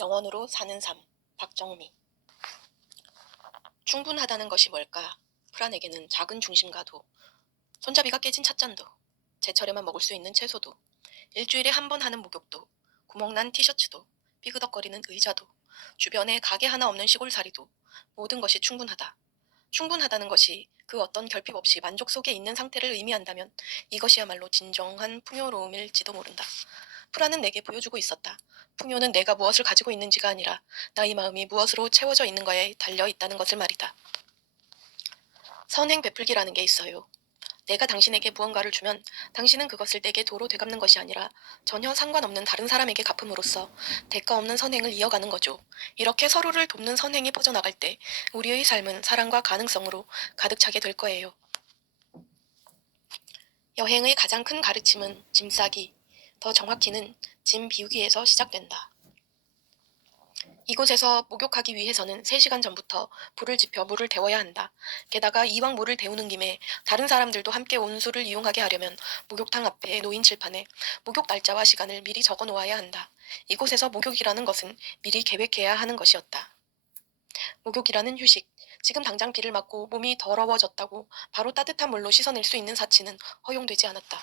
영원으로 사는 삶, 박정미. 충분하다는 것이 뭘까? 프란에게는 작은 중심가도, 손잡이가 깨진 찻잔도, 제철에만 먹을 수 있는 채소도, 일주일에 한 번 하는 목욕도, 구멍난 티셔츠도, 삐그덕거리는 의자도, 주변에 가게 하나 없는 시골살이도, 모든 것이 충분하다. 충분하다는 것이 그 어떤 결핍 없이 만족 속에 있는 상태를 의미한다면 이것이야말로 진정한 풍요로움일지도 모른다. 프라는 내게 보여주고 있었다. 풍요는 내가 무엇을 가지고 있는지가 아니라 나의 마음이 무엇으로 채워져 있는가에 달려 있다는 것을 말이다. 선행 베풀기라는 게 있어요. 내가 당신에게 무언가를 주면 당신은 그것을 내게 도로 되갚는 것이 아니라 전혀 상관없는 다른 사람에게 갚음으로써 대가 없는 선행을 이어가는 거죠. 이렇게 서로를 돕는 선행이 퍼져나갈 때 우리의 삶은 사랑과 가능성으로 가득 차게 될 거예요. 여행의 가장 큰 가르침은 짐 싸기, 더 정확히는 짐 비우기에서 시작된다. 이곳에서 목욕하기 위해서는 3시간 전부터 불을 지펴 물을 데워야 한다. 게다가 이왕 물을 데우는 김에 다른 사람들도 함께 온수를 이용하게 하려면 목욕탕 앞에 놓인 칠판에 목욕 날짜와 시간을 미리 적어 놓아야 한다. 이곳에서 목욕이라는 것은 미리 계획해야 하는 것이었다. 목욕이라는 휴식. 지금 당장 비를 맞고 몸이 더러워졌다고 바로 따뜻한 물로 씻어낼 수 있는 사치는 허용되지 않았다.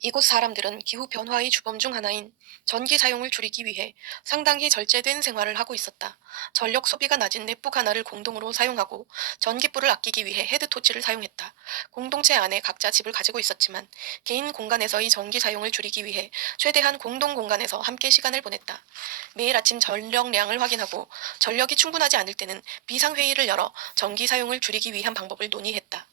이곳 사람들은 기후 변화의 주범 중 하나인 전기 사용을 줄이기 위해 상당히 절제된 생활을 하고 있었다. 전력 소비가 낮은 넷북 하나를 공동으로 사용하고 전기불을 아끼기 위해 헤드토치를 사용했다. 공동체 안에 각자 집을 가지고 있었지만 개인 공간에서의 전기 사용을 줄이기 위해 최대한 공동 공간에서 함께 시간을 보냈다. 매일 아침 전력량을 확인하고 전력이 충분하지 않을 때는 비상회의를 열어 전기 사용을 줄이기 위한 방법을 논의했다.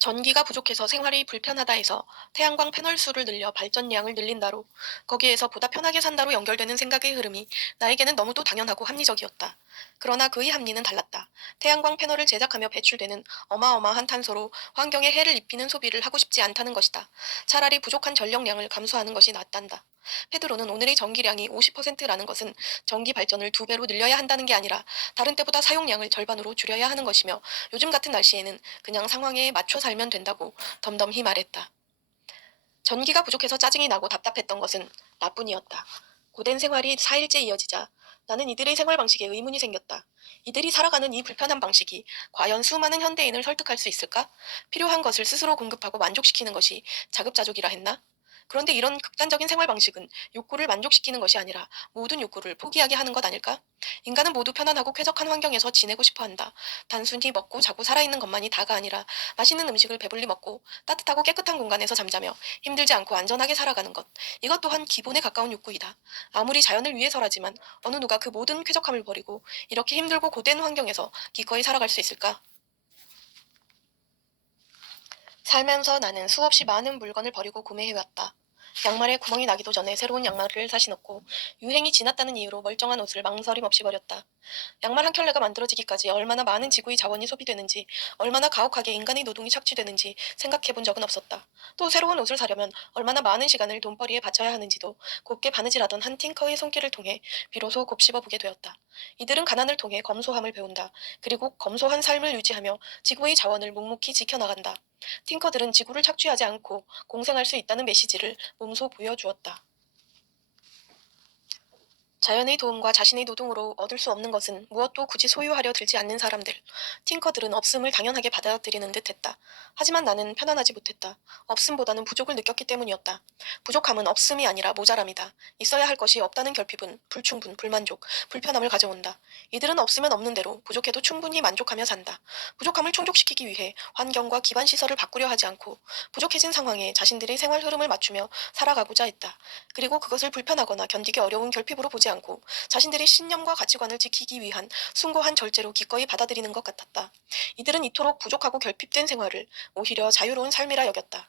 전기가 부족해서 생활이 불편하다 해서 태양광 패널 수를 늘려 발전량을 늘린다로 거기에서 보다 편하게 산다로 연결되는 생각의 흐름이 나에게는 너무도 당연하고 합리적이었다. 그러나 그의 합리는 달랐다. 태양광 패널을 제작하며 배출되는 어마어마한 탄소로 환경에 해를 입히는 소비를 하고 싶지 않다는 것이다. 차라리 부족한 전력량을 감소하는 것이 낫단다. 페드로는 오늘의 전기량이 50%라는 것은 전기 발전을 2배로 늘려야 한다는 게 아니라 다른 때보다 사용량을 절반으로 줄여야 하는 것이며 요즘 같은 날씨에는 그냥 상황에 맞춰 살면 된다고 덤덤히 말했다. 전기가 부족해서 짜증이 나고 답답했던 것은 나뿐이었다. 고된 생활이 4일째 이어지자 나는 이들의 생활 방식에 의문이 생겼다. 이들이 살아가는 이 불편한 방식이 과연 수많은 현대인을 설득할 수 있을까? 필요한 것을 스스로 공급하고 만족시키는 것이 자급자족이라 했나? 그런데 이런 극단적인 생활 방식은 욕구를 만족시키는 것이 아니라 모든 욕구를 포기하게 하는 것 아닐까? 인간은 모두 편안하고 쾌적한 환경에서 지내고 싶어 한다. 단순히 먹고 자고 살아있는 것만이 다가 아니라 맛있는 음식을 배불리 먹고 따뜻하고 깨끗한 공간에서 잠자며 힘들지 않고 안전하게 살아가는 것. 이것 또한 기본에 가까운 욕구이다. 아무리 자연을 위해서라지만 어느 누가 그 모든 쾌적함을 버리고 이렇게 힘들고 고된 환경에서 기꺼이 살아갈 수 있을까? 살면서 나는 수없이 많은 물건을 버리고 구매해왔다. 양말에 구멍이 나기도 전에 새로운 양말을 다시 넣고 유행이 지났다는 이유로 멀쩡한 옷을 망설임 없이 버렸다. 양말 한 켤레가 만들어지기까지 얼마나 많은 지구의 자원이 소비되는지, 얼마나 가혹하게 인간의 노동이 착취되는지 생각해 본 적은 없었다. 또 새로운 옷을 사려면 얼마나 많은 시간을 돈벌이에 바쳐야 하는지도 곱게 바느질하던 한 팅커의 손길을 통해 비로소 곱씹어 보게 되었다. 이들은 가난을 통해 검소함을 배운다. 그리고 검소한 삶을 유지하며 지구의 자원을 묵묵히 지켜나간다. 팅커들은 지구를 착취하지 않고 공생할 수 있다는 메시지를 몸소 보여주었다. 자연의 도움과 자신의 노동으로 얻을 수 없는 것은 무엇도 굳이 소유하려 들지 않는 사람들. 팅커들은 없음을 당연하게 받아들이는 듯했다. 하지만 나는 편안하지 못했다. 없음보다는 부족을 느꼈기 때문이었다. 부족함은 없음이 아니라 모자람이다. 있어야 할 것이 없다는 결핍은 불충분, 불만족, 불편함을 가져온다. 이들은 없으면 없는 대로 부족해도 충분히 만족하며 산다. 부족함을 충족시키기 위해 환경과 기반 시설을 바꾸려 하지 않고 부족해진 상황에 자신들의 생활 흐름을 맞추며 살아가고자 했다. 그리고 그것을 불편하거나 견디기 어려운 결핍으로 보지 않고 자신들의 신념과 가치관을 지키기 위한 숭고한 절제로 기꺼이 받아들이는 것 같았다. 이들은 이토록 부족하고 결핍된 생활을 오히려 자유로운 삶이라 여겼다.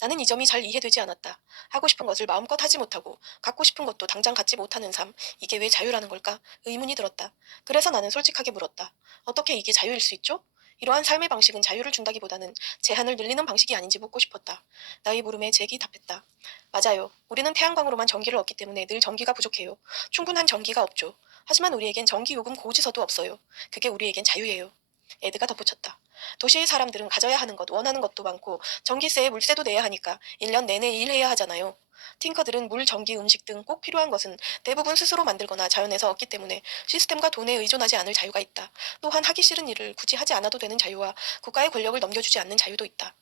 나는 이 점이 잘 이해되지 않았다. 하고 싶은 것을 마음껏 하지 못하고 갖고 싶은 것도 당장 갖지 못하는 삶, 이게 왜 자유라는 걸까? 의문이 들었다. 그래서 나는 솔직하게 물었다. 어떻게 이게 자유일 수 있죠? 이러한 삶의 방식은 자유를 준다기보다는 제한을 늘리는 방식이 아닌지 묻고 싶었다. 나의 물음에 잭이 답했다. 맞아요. 우리는 태양광으로만 전기를 얻기 때문에 늘 전기가 부족해요. 충분한 전기가 없죠. 하지만 우리에겐 전기 요금 고지서도 없어요. 그게 우리에겐 자유예요. 에드가 덧붙였다. 도시의 사람들은 가져야 하는 것, 원하는 것도 많고 전기세에 물세도 내야 하니까 1년 내내 일해야 하잖아요. 팅커들은 물, 전기, 음식 등 꼭 필요한 것은 대부분 스스로 만들거나 자연에서 얻기 때문에 시스템과 돈에 의존하지 않을 자유가 있다. 또한 하기 싫은 일을 굳이 하지 않아도 되는 자유와 국가의 권력을 넘겨주지 않는 자유도 있다.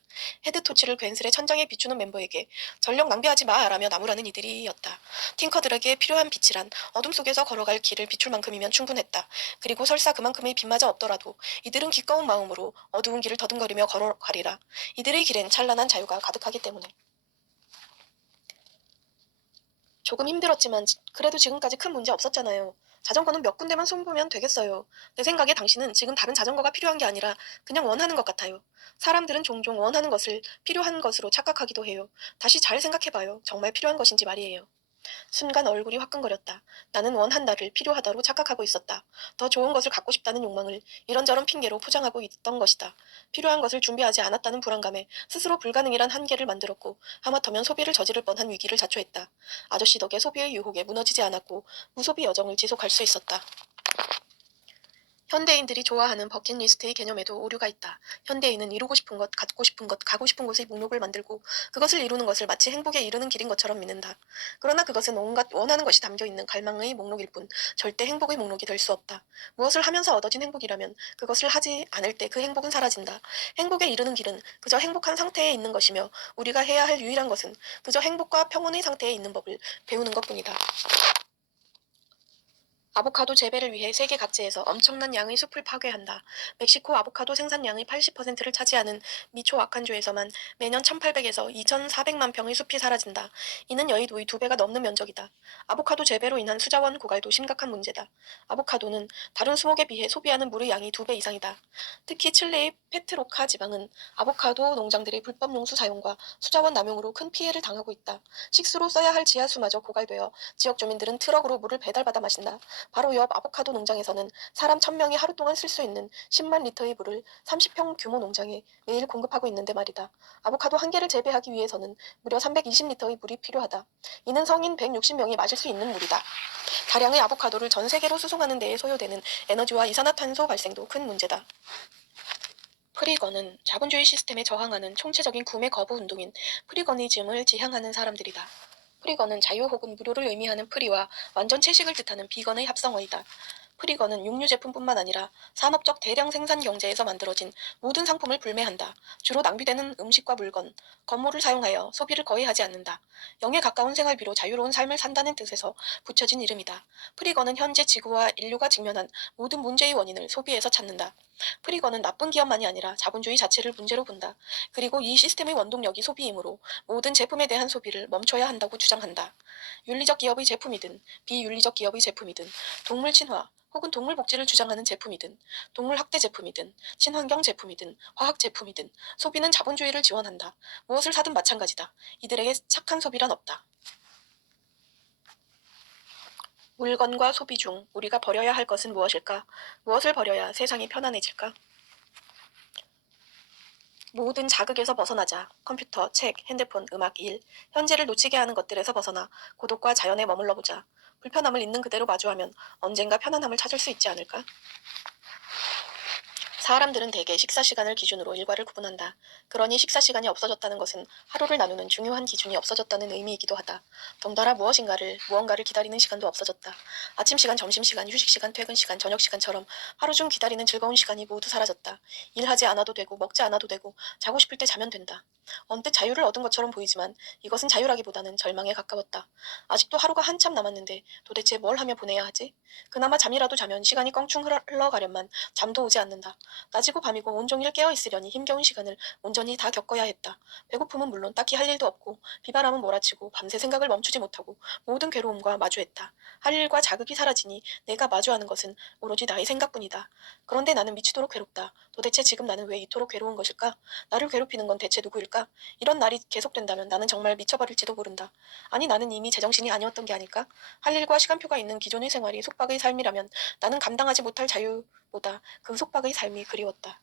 헤드토치를 괜스레 천장에 비추는 멤버에게 전력 낭비하지 마라며 나무라는 이들이었다. 팅커들에게 필요한 빛이란 어둠 속에서 걸어갈 길을 비출 만큼이면 충분했다. 그리고 설사 그만큼의 빛마저 없더라도 이들은 기꺼운 마음으로 어두운 길을 더듬거리며 걸어가리라. 이들의 길엔 찬란한 자유가 가득하기 때문에. 조금 힘들었지만 그래도 지금까지 큰 문제 없었잖아요. 자전거는 몇 군데만 손보면 되겠어요. 내 생각에 당신은 지금 다른 자전거가 필요한 게 아니라 그냥 원하는 것 같아요. 사람들은 종종 원하는 것을 필요한 것으로 착각하기도 해요. 다시 잘 생각해봐요. 정말 필요한 것인지 말이에요. 순간 얼굴이 화끈거렸다. 나는 원한다를 필요하다로 착각하고 있었다. 더 좋은 것을 갖고 싶다는 욕망을 이런저런 핑계로 포장하고 있던 것이다. 필요한 것을 준비하지 않았다는 불안감에 스스로 불가능이란 한계를 만들었고 하마터면 소비를 저지를 뻔한 위기를 자초했다. 아저씨 덕에 소비의 유혹에 무너지지 않았고 무소비 여정을 지속할 수 있었다. 현대인들이 좋아하는 버킷리스트의 개념에도 오류가 있다. 현대인은 이루고 싶은 것, 갖고 싶은 것, 가고 싶은 곳의 목록을 만들고 그것을 이루는 것을 마치 행복에 이르는 길인 것처럼 믿는다. 그러나 그것은 온갖 원하는 것이 담겨있는 갈망의 목록일 뿐 절대 행복의 목록이 될 수 없다. 무엇을 하면서 얻어진 행복이라면 그것을 하지 않을 때 그 행복은 사라진다. 행복에 이르는 길은 그저 행복한 상태에 있는 것이며 우리가 해야 할 유일한 것은 그저 행복과 평온의 상태에 있는 법을 배우는 것뿐이다. 아보카도 재배를 위해 세계 각지에서 엄청난 양의 숲을 파괴한다. 멕시코 아보카도 생산량의 80%를 차지하는 미초아칸주에서만 매년 1,800에서 2,400만 평의 숲이 사라진다. 이는 여의도의 2배가 넘는 면적이다. 아보카도 재배로 인한 수자원 고갈도 심각한 문제다. 아보카도는 다른 수목에 비해 소비하는 물의 양이 2배 이상이다. 특히 칠레의 페트로카 지방은 아보카도 농장들의 불법 용수 사용과 수자원 남용으로 큰 피해를 당하고 있다. 식수로 써야 할 지하수마저 고갈되어 지역 주민들은 트럭으로 물을 배달받아 마신다. 바로 옆 아보카도 농장에서는 사람 1,000명이 하루 동안 쓸 수 있는 10만 리터의 물을 30평 규모 농장에 매일 공급하고 있는데 말이다. 아보카도 한 개를 재배하기 위해서는 무려 320리터의 물이 필요하다. 이는 성인 160명이 마실 수 있는 물이다. 다량의 아보카도를 전 세계로 수송하는 데에 소요되는 에너지와 이산화탄소 발생도 큰 문제다. 프리건은 자본주의 시스템에 저항하는 총체적인 구매 거부 운동인 프리거니즘을 지향하는 사람들이다. 프리건은 자유 혹은 무료를 의미하는 프리와 완전 채식을 뜻하는 비건의 합성어이다. 프리건은 육류 제품뿐만 아니라 산업적 대량 생산 경제에서 만들어진 모든 상품을 불매한다. 주로 낭비되는 음식과 물건, 건물을 사용하여 소비를 거의 하지 않는다. 영에 가까운 생활비로 자유로운 삶을 산다는 뜻에서 붙여진 이름이다. 프리건은 현재 지구와 인류가 직면한 모든 문제의 원인을 소비에서 찾는다. 프리건은 나쁜 기업만이 아니라 자본주의 자체를 문제로 본다. 그리고 이 시스템의 원동력이 소비이므로 모든 제품에 대한 소비를 멈춰야 한다고 주장한다. 윤리적 기업의 제품이든 비윤리적 기업의 제품이든 동물 친화 혹은 동물 복지를 주장하는 제품이든 동물 학대 제품이든 친환경 제품이든 화학 제품이든 소비는 자본주의를 지원한다. 무엇을 사든 마찬가지다. 이들에게 착한 소비란 없다. 물건과 소비 중 우리가 버려야 할 것은 무엇일까? 무엇을 버려야 세상이 편안해질까? 모든 자극에서 벗어나자. 컴퓨터, 책, 핸드폰, 음악, 일. 현재를 놓치게 하는 것들에서 벗어나 고독과 자연에 머물러 보자. 불편함을 있는 그대로 마주하면 언젠가 편안함을 찾을 수 있지 않을까? 사람들은 대개 식사 시간을 기준으로 일과를 구분한다. 그러니 식사 시간이 없어졌다는 것은 하루를 나누는 중요한 기준이 없어졌다는 의미이기도 하다. 덩달아 무언가를 기다리는 시간도 없어졌다. 아침 시간, 점심 시간, 휴식 시간, 퇴근 시간, 저녁 시간처럼 하루 중 기다리는 즐거운 시간이 모두 사라졌다. 일하지 않아도 되고 먹지 않아도 되고 자고 싶을 때 자면 된다. 언뜻 자유를 얻은 것처럼 보이지만 이것은 자유라기보다는 절망에 가까웠다. 아직도 하루가 한참 남았는데 도대체 뭘 하며 보내야 하지? 그나마 잠이라도 자면 시간이 껑충 흘러가련만 잠도 오지 않는다. 낮이고 밤이고 온종일 깨어있으려니 힘겨운 시간을 온전히 다 겪어야 했다. 배고픔은 물론 딱히 할 일도 없고 비바람은 몰아치고 밤새 생각을 멈추지 못하고 모든 괴로움과 마주했다. 할 일과 자극이 사라지니 내가 마주하는 것은 오로지 나의 생각뿐이다. 그런데 나는 미치도록 괴롭다. 도대체 지금 나는 왜 이토록 괴로운 것일까? 나를 괴롭히는 건 대체 누구일까? 이런 날이 계속된다면 나는 정말 미쳐버릴지도 모른다. 아니 나는 이미 제정신이 아니었던 게 아닐까? 할 일과 시간표가 있는 기존의 생활이 속박의 삶이라면 나는 감당하지 못할 자유보다 그 속박의 삶이 그리웠다.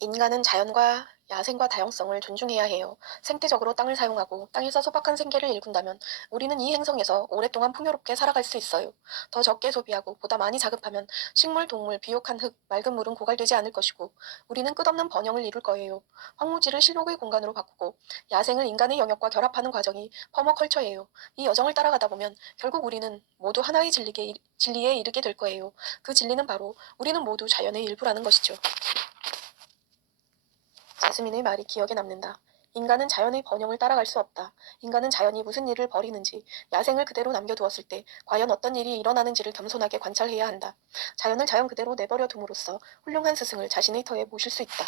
인간은 자연과 야생과 다양성을 존중해야 해요. 생태적으로 땅을 사용하고 땅에서 소박한 생계를 일군다면 우리는 이 행성에서 오랫동안 풍요롭게 살아갈 수 있어요. 더 적게 소비하고 보다 많이 자급하면 식물, 동물, 비옥한 흙, 맑은 물은 고갈되지 않을 것이고 우리는 끝없는 번영을 이룰 거예요. 황무지를 실록의 공간으로 바꾸고 야생을 인간의 영역과 결합하는 과정이 퍼머컬처예요. 이 여정을 따라가다 보면 결국 우리는 모두 하나의 진리에 이르게 될 거예요. 그 진리는 바로 우리는 모두 자연의 일부라는 것이죠. 자스민의 말이 기억에 남는다. 인간은 자연의 번영을 따라갈 수 없다. 인간은 자연이 무슨 일을 벌이는지, 야생을 그대로 남겨두었을 때 과연 어떤 일이 일어나는지를 겸손하게 관찰해야 한다. 자연을 자연 그대로 내버려 둠으로써 훌륭한 스승을 자신의 터에 모실 수 있다.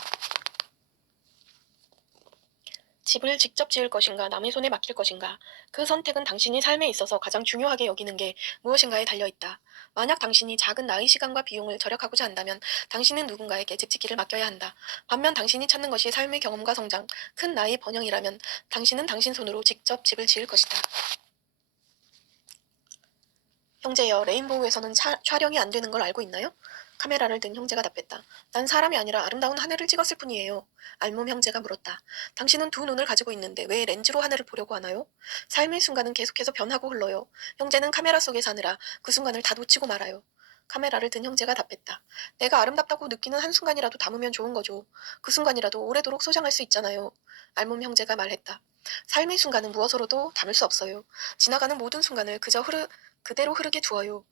집을 직접 지을 것인가 남의 손에 맡길 것인가 그 선택은 당신이 삶에 있어서 가장 중요하게 여기는 게 무엇인가에 달려있다. 만약 당신이 작은 나의 시간과 비용을 절약하고자 한다면 당신은 누군가에게 집 짓기를 맡겨야 한다. 반면 당신이 찾는 것이 삶의 경험과 성장, 큰 나의 번영이라면 당신은 당신 손으로 직접 집을 지을 것이다. 형제여, 레인보우에서는 촬영이 안 되는 걸 알고 있나요? 카메라를 든 형제가 답했다. 난 사람이 아니라 아름다운 하늘을 찍었을 뿐이에요. 알몸 형제가 물었다. 당신은 두 눈을 가지고 있는데 왜 렌즈로 하늘을 보려고 하나요? 삶의 순간은 계속해서 변하고 흘러요. 형제는 카메라 속에 사느라 그 순간을 다 놓치고 말아요. 카메라를 든 형제가 답했다. 내가 아름답다고 느끼는 한순간이라도 담으면 좋은 거죠. 그 순간이라도 오래도록 소장할 수 있잖아요. 알몸 형제가 말했다. 삶의 순간은 무엇으로도 담을 수 없어요. 지나가는 모든 순간을 그대로 흐르게 두어요.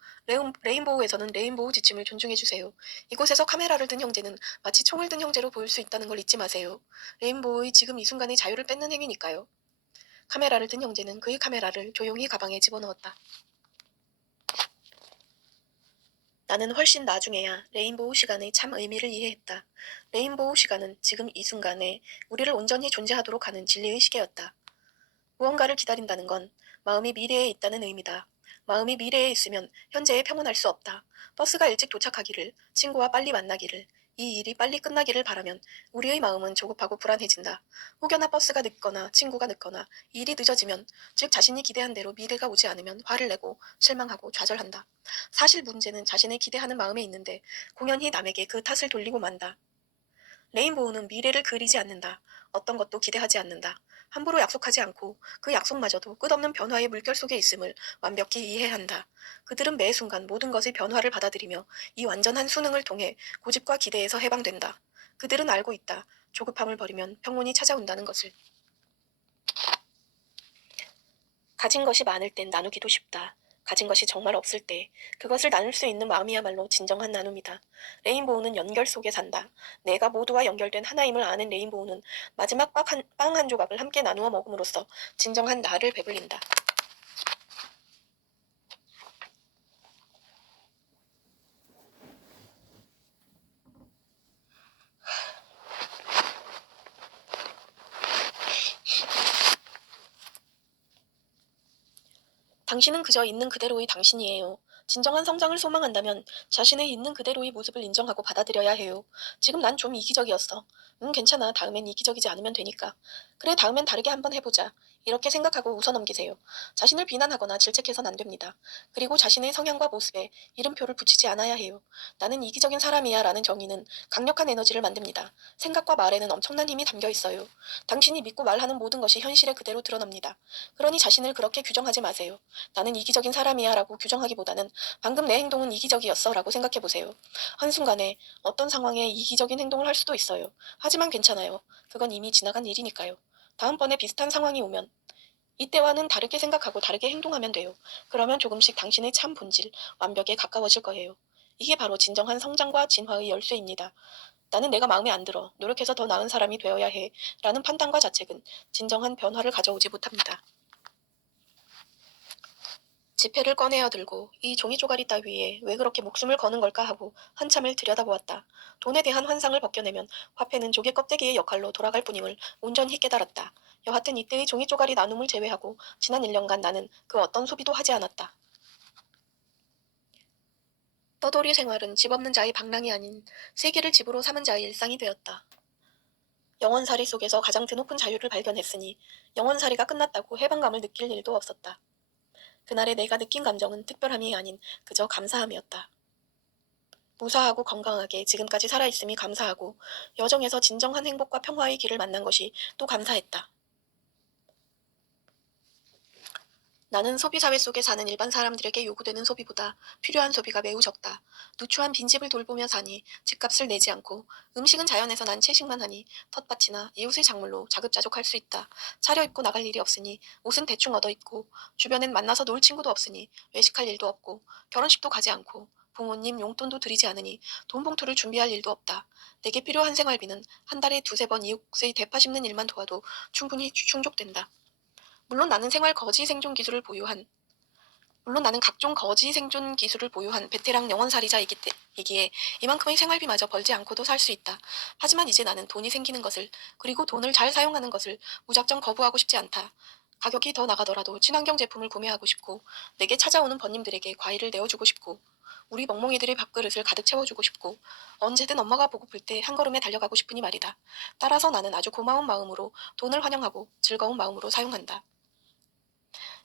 레인보우에서는 레인보우 지침을 존중해주세요. 이곳에서 카메라를 든 형제는 마치 총을 든 형제로 보일 수 있다는 걸 잊지 마세요. 레인보우의 지금 이 순간의 자유를 뺏는 행위니까요. 카메라를 든 형제는 그의 카메라를 조용히 가방에 집어넣었다. 나는 훨씬 나중에야 레인보우 시간의 참 의미를 이해했다. 레인보우 시간은 지금 이 순간에 우리를 온전히 존재하도록 하는 진리의 시계였다. 무언가를 기다린다는 건 마음이 미래에 있다는 의미다. 마음이 미래에 있으면 현재에 평온할 수 없다. 버스가 일찍 도착하기를, 친구와 빨리 만나기를, 이 일이 빨리 끝나기를 바라면 우리의 마음은 조급하고 불안해진다. 혹여나 버스가 늦거나 친구가 늦거나 일이 늦어지면, 즉 자신이 기대한 대로 미래가 오지 않으면 화를 내고 실망하고 좌절한다. 사실 문제는 자신의 기대하는 마음에 있는데 공연히 남에게 그 탓을 돌리고 만다. 레인보우는 미래를 그리지 않는다. 어떤 것도 기대하지 않는다. 함부로 약속하지 않고 그 약속마저도 끝없는 변화의 물결 속에 있음을 완벽히 이해한다. 그들은 매 순간 모든 것의 변화를 받아들이며 이 완전한 수능을 통해 고집과 기대에서 해방된다. 그들은 알고 있다. 조급함을 버리면 평온이 찾아온다는 것을. 가진 것이 많을 땐 나누기도 쉽다. 가진 것이 정말 없을 때 그것을 나눌 수 있는 마음이야말로 진정한 나눔이다. 레인보우는 연결 속에 산다. 내가 모두와 연결된 하나임을 아는 레인보우는 마지막 빵 한 조각을 함께 나누어 먹음으로써 진정한 나를 배불린다. 당신은 그저 있는 그대로의 당신이에요. 진정한 성장을 소망한다면 자신의 있는 그대로의 모습을 인정하고 받아들여야 해요. 지금 난 좀 이기적이었어. 괜찮아. 다음엔 이기적이지 않으면 되니까. 그래, 다음엔 다르게 한번 해보자. 이렇게 생각하고 웃어넘기세요. 자신을 비난하거나 질책해선 안 됩니다. 그리고 자신의 성향과 모습에 이름표를 붙이지 않아야 해요. 나는 이기적인 사람이야 라는 정의는 강력한 에너지를 만듭니다. 생각과 말에는 엄청난 힘이 담겨 있어요. 당신이 믿고 말하는 모든 것이 현실에 그대로 드러납니다. 그러니 자신을 그렇게 규정하지 마세요. 나는 이기적인 사람이야 라고 규정하기보다는 방금 내 행동은 이기적이었어 라고 생각해보세요. 한순간에 어떤 상황에 이기적인 행동을 할 수도 있어요. 하지만 괜찮아요. 그건 이미 지나간 일이니까요. 다음번에 비슷한 상황이 오면 이때와는 다르게 생각하고 다르게 행동하면 돼요. 그러면 조금씩 당신의 참 본질, 완벽에 가까워질 거예요. 이게 바로 진정한 성장과 진화의 열쇠입니다. 나는 내가 마음에 안 들어. 노력해서 더 나은 사람이 되어야 해. 라는 판단과 자책은 진정한 변화를 가져오지 못합니다. 지폐를 꺼내어 들고 이 종이 조가리 따위에 왜 그렇게 목숨을 거는 걸까 하고 한참을 들여다보았다. 돈에 대한 환상을 벗겨내면 화폐는 조개 껍데기의 역할로 돌아갈 뿐임을 온전히 깨달았다. 여하튼 이때의 종이 조가리 나눔을 제외하고 지난 1년간 나는 그 어떤 소비도 하지 않았다. 떠돌이 생활은 집 없는 자의 방랑이 아닌 세계를 집으로 삼은 자의 일상이 되었다. 영원살이 속에서 가장 드높은 자유를 발견했으니 영원살이가 끝났다고 해방감을 느낄 일도 없었다. 그날의 내가 느낀 감정은 특별함이 아닌 그저 감사함이었다. 무사하고 건강하게 지금까지 살아있음이 감사하고 여정에서 진정한 행복과 평화의 길을 만난 것이 또 감사했다. 나는 소비사회 속에 사는 일반 사람들에게 요구되는 소비보다 필요한 소비가 매우 적다. 누추한 빈집을 돌보며 사니 집값을 내지 않고 음식은 자연에서 난 채식만 하니 텃밭이나 이웃의 작물로 자급자족할 수 있다. 차려입고 나갈 일이 없으니 옷은 대충 얻어 입고 주변엔 만나서 놀 친구도 없으니 외식할 일도 없고 결혼식도 가지 않고 부모님 용돈도 드리지 않으니 돈 봉투를 준비할 일도 없다. 내게 필요한 생활비는 한 달에 두세 번 이웃의 대파 씹는 일만 도와도 충분히 충족된다. 물론 나는 생활 거지 생존 기술을 보유한 물론 나는 각종 거지 생존 기술을 보유한 베테랑 영원살이자이기에 이만큼의 생활비마저 벌지 않고도 살 수 있다. 하지만 이제 나는 돈이 생기는 것을, 그리고 돈을 잘 사용하는 것을 무작정 거부하고 싶지 않다. 가격이 더 나가더라도 친환경 제품을 구매하고 싶고, 내게 찾아오는 번님들에게 과일을 내어주고 싶고, 우리 멍멍이들의 밥그릇을 가득 채워주고 싶고, 언제든 엄마가 보고플 때 한 걸음에 달려가고 싶으니 말이다. 따라서 나는 아주 고마운 마음으로 돈을 환영하고 즐거운 마음으로 사용한다.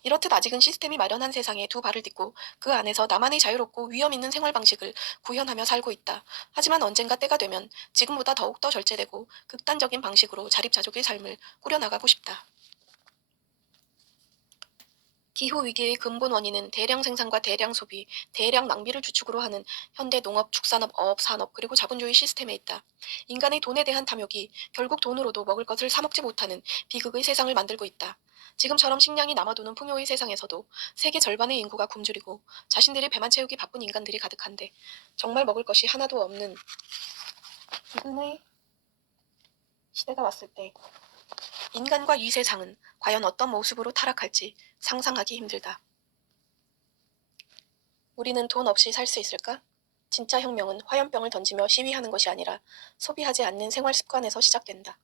이렇듯 아직은 시스템이 마련한 세상에 두 발을 딛고 그 안에서 나만의 자유롭고 위험 있는 생활 방식을 구현하며 살고 있다. 하지만 언젠가 때가 되면 지금보다 더욱더 절제되고 극단적인 방식으로 자립자족의 삶을 꾸려나가고 싶다. 기후위기의 근본 원인은 대량 생산과 대량 소비, 대량 낭비를 주축으로 하는 현대 농업, 축산업, 어업, 산업, 그리고 자본주의 시스템에 있다. 인간의 돈에 대한 탐욕이 결국 돈으로도 먹을 것을 사먹지 못하는 비극의 세상을 만들고 있다. 지금처럼 식량이 남아도는 풍요의 세상에서도 세계 절반의 인구가 굶주리고 자신들의 배만 채우기 바쁜 인간들이 가득한데 정말 먹을 것이 하나도 없는 지금의 시대가 왔을 때 인간과 이 세상은 과연 어떤 모습으로 타락할지 상상하기 힘들다. 우리는 돈 없이 살 수 있을까? 진짜 혁명은 화염병을 던지며 시위하는 것이 아니라 소비하지 않는 생활 습관에서 시작된다.